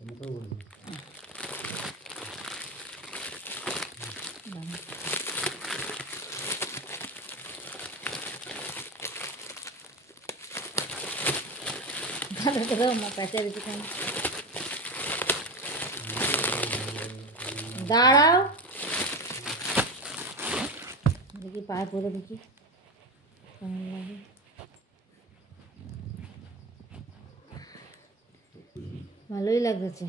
আমি তো বলি দাঁড়াও দেখি পায়ে পড়ে দেখি কেমন লাগে। ভালোই লাগতেছে।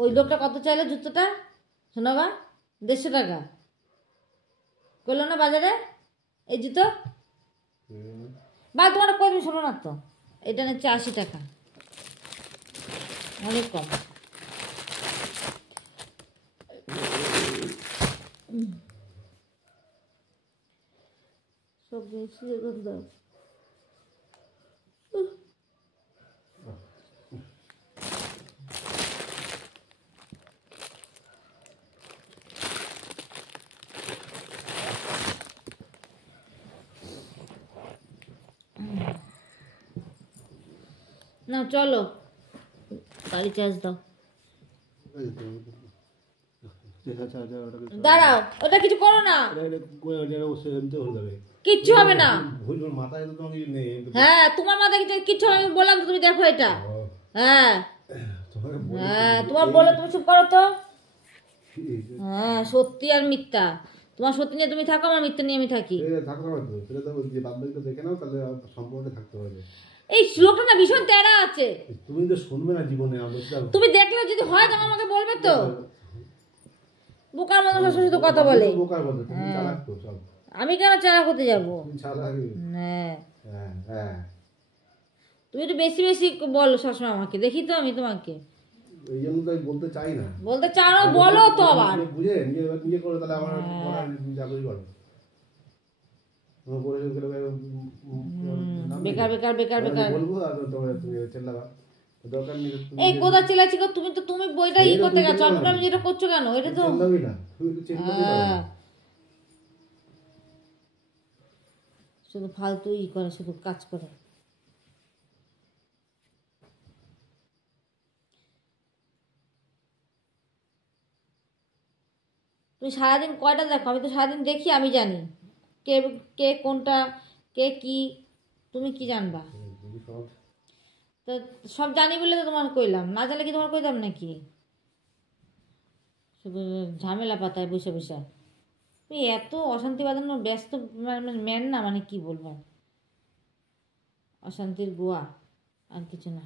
ওই লোকটা কত চাইলো জুতোটা? শোনো বা 150 টাকা করলো না বাজারে এই জুতো। বা তোমার কই শোনো না তো, এটা নিচ্ছে 80 টাকা, অনেক কম। সব বেশি এখন দাও। না চলো গাড়ি চার্জ দাও। দাঁড়াও, ওটা কিছু করো না, কিচ্ছু হবে না। হ্যাঁ তোমার মাথায় কিচ্ছু হবে না, বললাম তো, তুমি দেখো এটা। হ্যাঁ হ্যাঁ তোমার বলে তুমি চুপ করো তো। হ্যাঁ সত্যি আর মিথ্যা, তোমার সত্যি নিয়ে তুমি থাকো, আমার মিথ্যা নিয়ে আমি থাকি। এই শ্লোকটা না ভীষণ তেড়া আছে, তুমি তো শুনবে না জীবনে। তুমি দেখলে যদি হয় তখন আমাকে বলবে তো। বোকার মতো সবসময় তো কথা বলে। আমি কেন চালাক হতে যাবো? হ্যাঁ তুমি একটু বেশি বেশি বলো সবসময় আমাকে, দেখি তো আমি তোমাকে। এই জন্য তো বলতে চাই না। বলতে চাও বলো তো আবার। বুঝে নিজে করে তাহলে আমার চাকরি করো। বেকার বেকার বেকার বেকার বলবো আর তোমার তুমি চেল্লাবা দরকার নেই। এই কোথা চেলাচ্ছি গো? তুমি তো তুমি বইটা ই করতে গেছো, আমি যেটা করছো কেন? এটা তো চেল্লাবি না, তুমি তো চেল্লাবি না। শুধু ফালতু ই করে, শুধু কাজ করে। তুমি সারাদিন কয়টা দেখো? আমি তো সারাদিন দেখি, আমি জানি কে কে কোনটা, কে কি, তুমি কি জানবা? তো সব জানি বলে তো তোমার কইলাম, না জানলে কি তোমার কইতাম নাকি? শুধু ঝামেলা পাতায় বসে বসে। তুমি এত অশান্তি বাঁধানো ব্যস্ত ম্যান না, মানে কি বলবো, অশান্তির গোয়া আর কিছু না।